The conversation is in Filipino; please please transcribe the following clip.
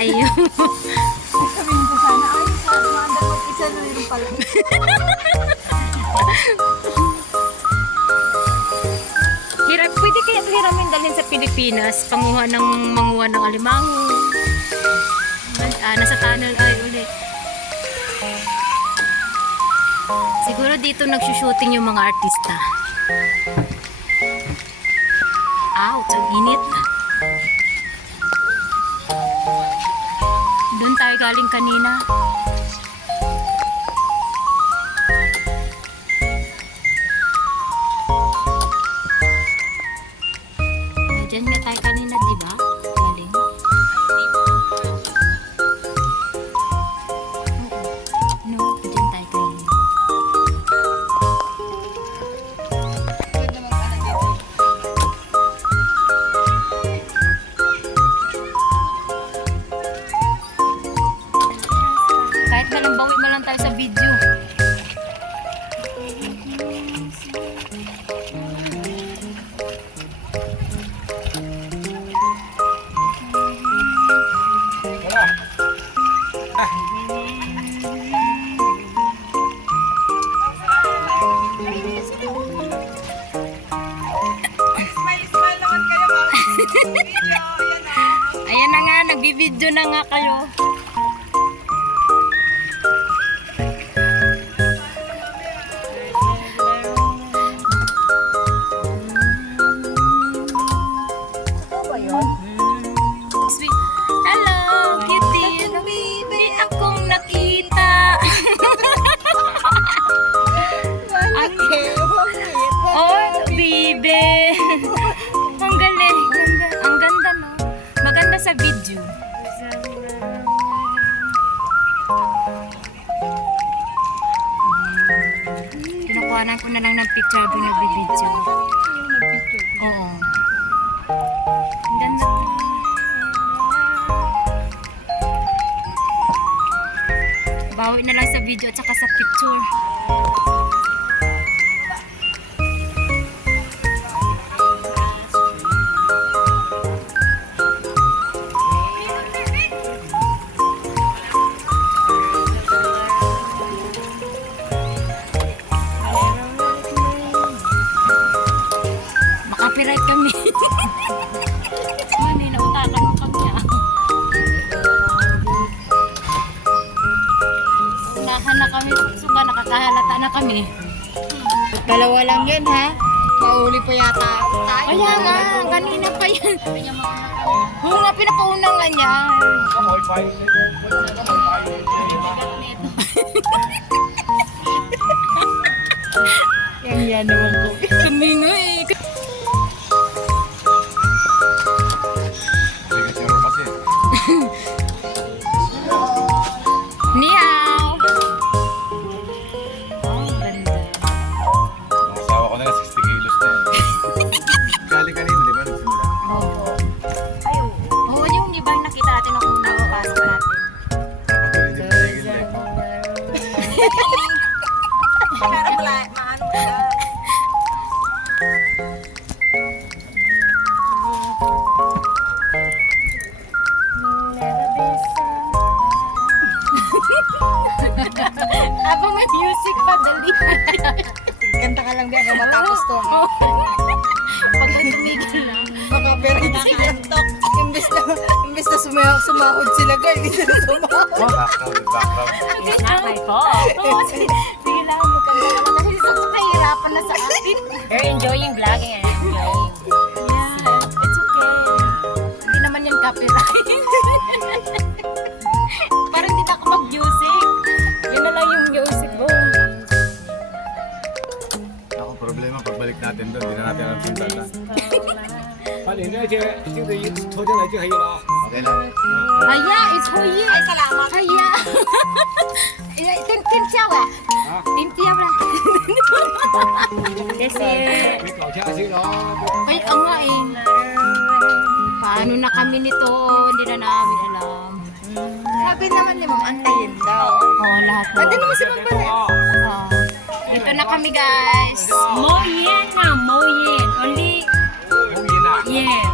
Ayun. Sabihin ko sana, ay, sa maandar mag-isa na rin pala. Hirap, pwede kaya hiramin dalhin sa Pilipinas, manguha ng alimango. Nasa tunnel ay ulit. Siguro dito nagsushooting yung mga artista. Ouch, ang init. Doon tayo galing kanina. Diyan nga tayo kanina, di ba? Galing. No, diyan tayo kanina. Pwede mag-ano dito. Kahit na lang bawi mo lang tayo sa video. Smile naman kayo, mga video. Ayan na. Ayan na nga, nagbibideo na nga kayo. Ano ba yun? Sweet. Hello, kitty. Di akong nakita. Okay, bakit? Oh, bibe. Ang galing. Ang ganda, no? Maganda sa video. Kinukuhanan ko na lang ng picture doon nagbibideo. Oo. Ang ganda. Bawi na lang sa video at saka sa picture. Makapiright kami. Mani, nautakan mo kanya. Unahan na kami. Suka, nakakahalata na kami. Dalawa lang yan, ha? Mauli pa yata tayo. Kaya nga, kanina pa yan. Oo nga, pinakaunang nga niya. Yan naman ko. Kami nga eh. Niyaw! Oh, ganda. Ang asawa ko na 60 kilos na yan. Galing kanina, di ba? Nagsimula. Oo. Ay, oo, yung di ba nakita natin nung una o pasok natin? Dapat hindi matigil eh. Pero maano ka. Habang may music pa, dali. Kanta ka lang din hanggang matapos to. Ha? Pag tumigil lang. Makapiright sila. Imbes na sumahod sila, guys. Hindi sila sumahod. Background. Nakay ko. Oo, sige lang, magkanda ka kasi sa kahirapan na sa atin. You're enjoying vlogging and enjoying. Yeah, it's okay. Hindi naman yan copyright. Parang hindi na ako mag-music. Yun na lang yung music mo. Ako problema, pagbalik natin doon, hindi na natin alam kung saan. 把你那些这个投进来就可以了啊。Okay na? Haya, it's Hoye. Ay, salamat. Haya. Tin siya ba? Tin siya ba? Kasi, ay, ang nga eh. Paano na kami nito? Hindi na namin alam. Sabi naman ni Ma'am, antayin daw. Oo, lahat na. Pwede naman si Ma'am Banet. Dito na kami guys. Moyen na, Moyen. Only, Uwi na. yeah.